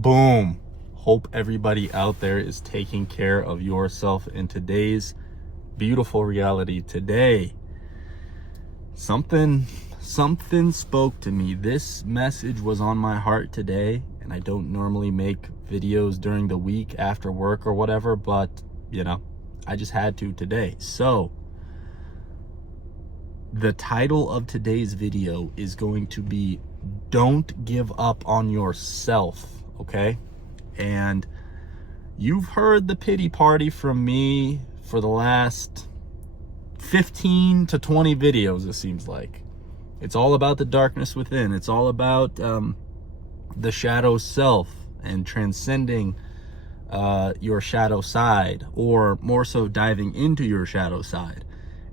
Boom. Hope everybody out there is taking care of yourself in today's beautiful reality. Today, something spoke to me. This message was on my heart today, and I don't normally make videos during the week after work or whatever, but I just had to today. So the title of today's video is going to be "Don't Give Up on Yourself." Okay? And you've heard the pity party from me for the last 15 to 20 videos, it seems like. It's all about the darkness within. It's all about the shadow self and transcending your shadow side, or more so diving into your shadow side.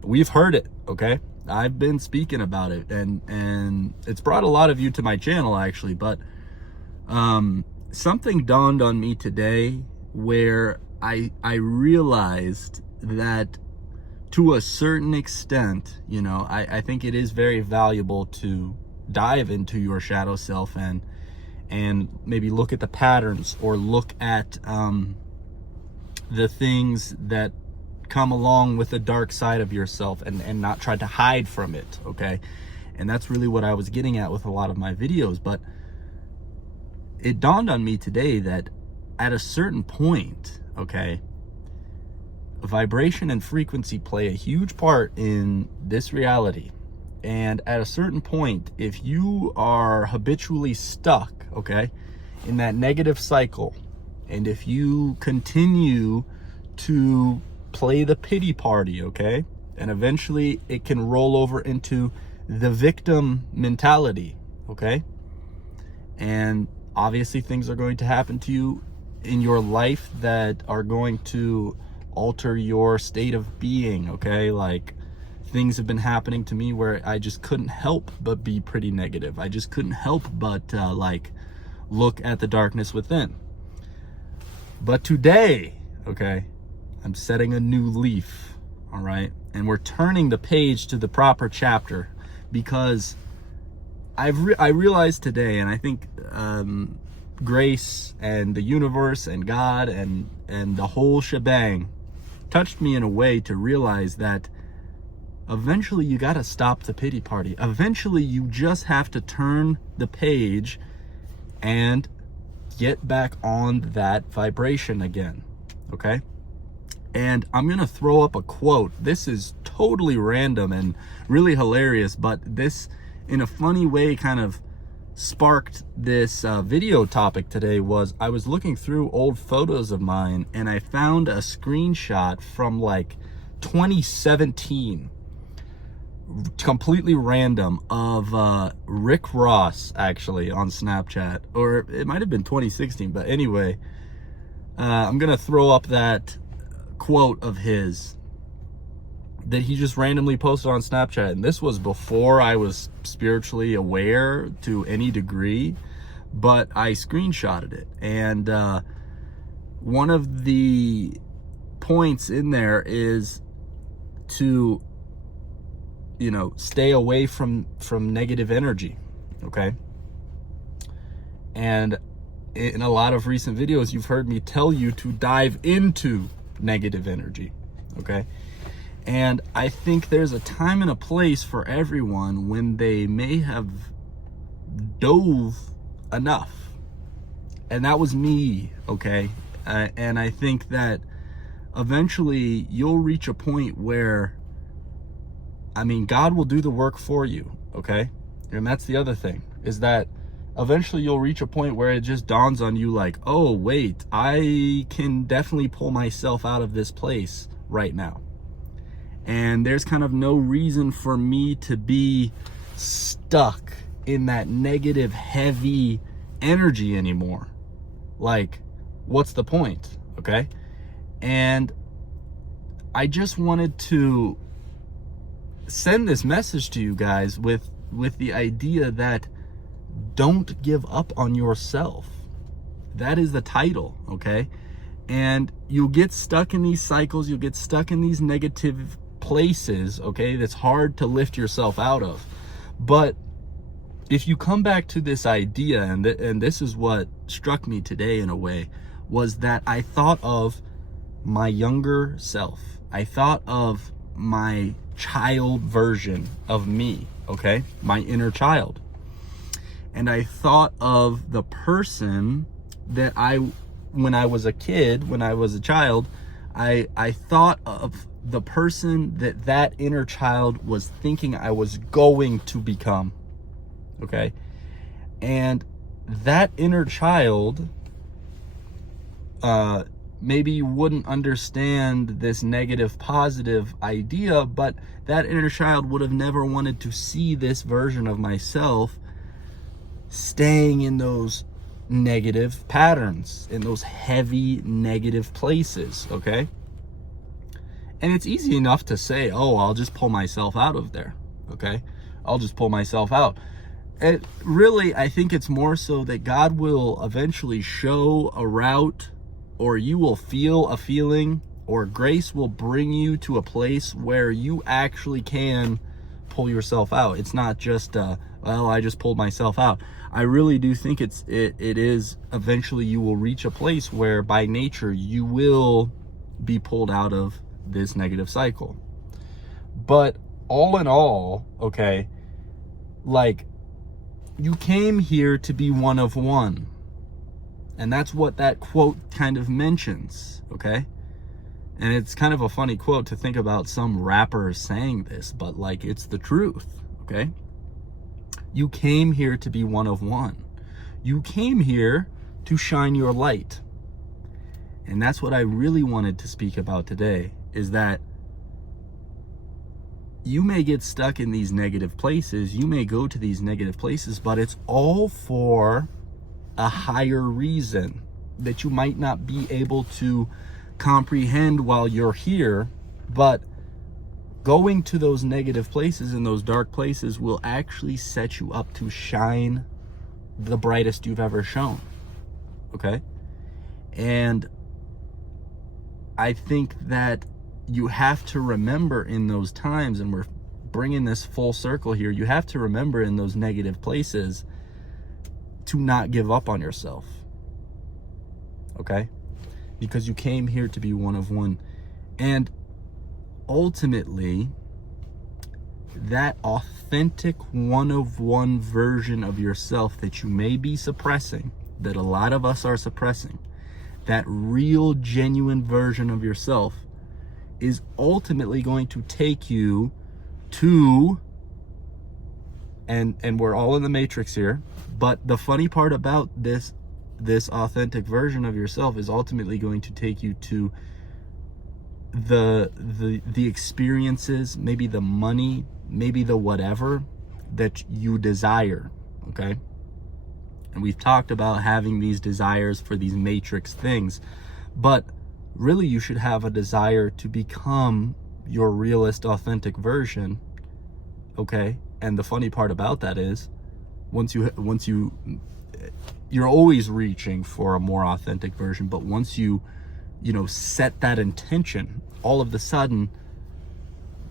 We've heard it, okay? I've been speaking about it, and it's brought a lot of you to my channel, actually, but something dawned on me today where I realized that to a certain extent, I think it is very valuable to dive into your shadow self and maybe look at the patterns, or look at the things that come along with the dark side of yourself, and not try to hide from it, okay? And that's really what I was getting at with a lot of my videos. But it dawned on me today that at a certain point, okay, vibration and frequency play a huge part in this reality. And at a certain point, if you are habitually stuck, okay, in that negative cycle, and if you continue to play the pity party, okay, and eventually it can roll over into the victim mentality, okay, and obviously things are going to happen to you in your life that are going to alter your state of being, okay? Like, things have been happening to me where I just couldn't help but be pretty negative. I just couldn't help but look at the darkness within. But today, okay, I'm setting a new leaf, all right? And we're turning the page to the proper chapter, because I realized today, and I think grace and the universe and God and the whole shebang touched me in a way to realize that eventually you got to stop the pity party. Eventually you just have to turn the page and get back on that vibration again, okay? And I'm going to throw up a quote. This is totally random and really hilarious, but this, in a funny way, kind of sparked this video topic today. Was I was looking through old photos of mine, and I found a screenshot from like 2017, completely random, of Rick Ross, actually, on Snapchat, or it might have been 2016, but anyway, I'm gonna throw up that quote of his that he just randomly posted on Snapchat. And this was before I was spiritually aware to any degree, but I screenshotted it. And one of the points in there is to, stay away from negative energy, okay? And in a lot of recent videos, you've heard me tell you to dive into negative energy, okay? And I think there's a time and a place for everyone when they may have dove enough. And that was me, okay? And I think that eventually you'll reach a point where, God will do the work for you, okay? And that's the other thing, is that eventually you'll reach a point where it just dawns on you like, oh, wait, I can definitely pull myself out of this place right now. And there's kind of no reason for me to be stuck in that negative, heavy energy anymore. Like, what's the point, okay? And I just wanted to send this message to you guys with the idea that don't give up on yourself. That is the title, okay? And you'll get stuck in these cycles, you'll get stuck in these negative places, okay, that's hard to lift yourself out of. But if you come back to this idea, and this is what struck me today in a way, was that I thought of my younger self. I thought of my child version of me, okay? My inner child. And I thought of the person that when I was a kid, when I was a child, I thought of the person that inner child was thinking I was going to become, okay? And that inner child, maybe you wouldn't understand this negative positive idea, but that inner child would have never wanted to see this version of myself staying in those negative patterns, in those heavy negative places, okay? And it's easy enough to say, oh, I'll just pull myself out of there, okay? I'll just pull myself out. It really, I think it's more so that God will eventually show a route, or you will feel a feeling, or grace will bring you to a place where you actually can pull yourself out. It's not just, well, I just pulled myself out. I really do think it is eventually you will reach a place where by nature you will be pulled out of this negative cycle. But all in all, okay, like, you came here to be one of one. And that's what that quote kind of mentions, okay? And it's kind of a funny quote to think about some rapper saying this, but like, it's the truth, okay? You came here to be one of one. You came here to shine your light. And that's what I really wanted to speak about today, is that you may get stuck in these negative places. You may go to these negative places, but it's all for a higher reason that you might not be able to comprehend while you're here. But going to those negative places and those dark places will actually set you up to shine the brightest you've ever shown, okay? And I think that you have to remember in those times, and we're bringing this full circle here, you have to remember in those negative places to not give up on yourself, okay? Because you came here to be one of one. And ultimately, that authentic one of one version of yourself that you may be suppressing, that a lot of us are suppressing, that real genuine version of yourself is ultimately going to take you to, and we're all in the matrix here, but the funny part about this authentic version of yourself is ultimately going to take you to the experiences, maybe the money, maybe the whatever that you desire, okay? And we've talked about having these desires for these matrix things, but really you should have a desire to become your realist, authentic version, okay? And the funny part about that is you're always reaching for a more authentic version, but once you set that intention, all of a sudden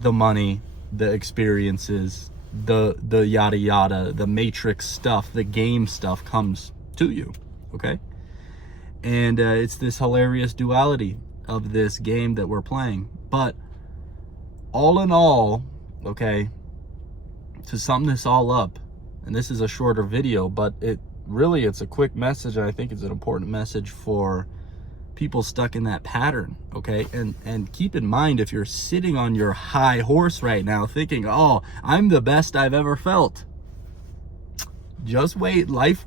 the money, the experiences, the yada yada, the matrix stuff, the game stuff comes to you, okay? And it's this hilarious duality of this game that we're playing. But all in all, okay, to sum this all up, and this is a shorter video, but it's a quick message, and I think it's an important message for people stuck in that pattern, okay? And keep in mind, if you're sitting on your high horse right now thinking, oh, I'm the best I've ever felt, just wait. Life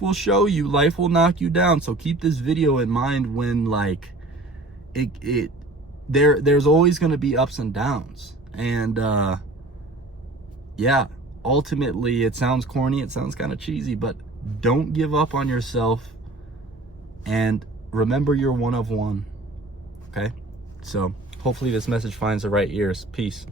will show you, life will knock you down. So keep this video in mind when, like, there's always going to be ups and downs. And yeah, ultimately it sounds corny, it sounds kind of cheesy, but don't give up on yourself, and remember you're one of one, okay? So hopefully this message finds the right ears. Peace.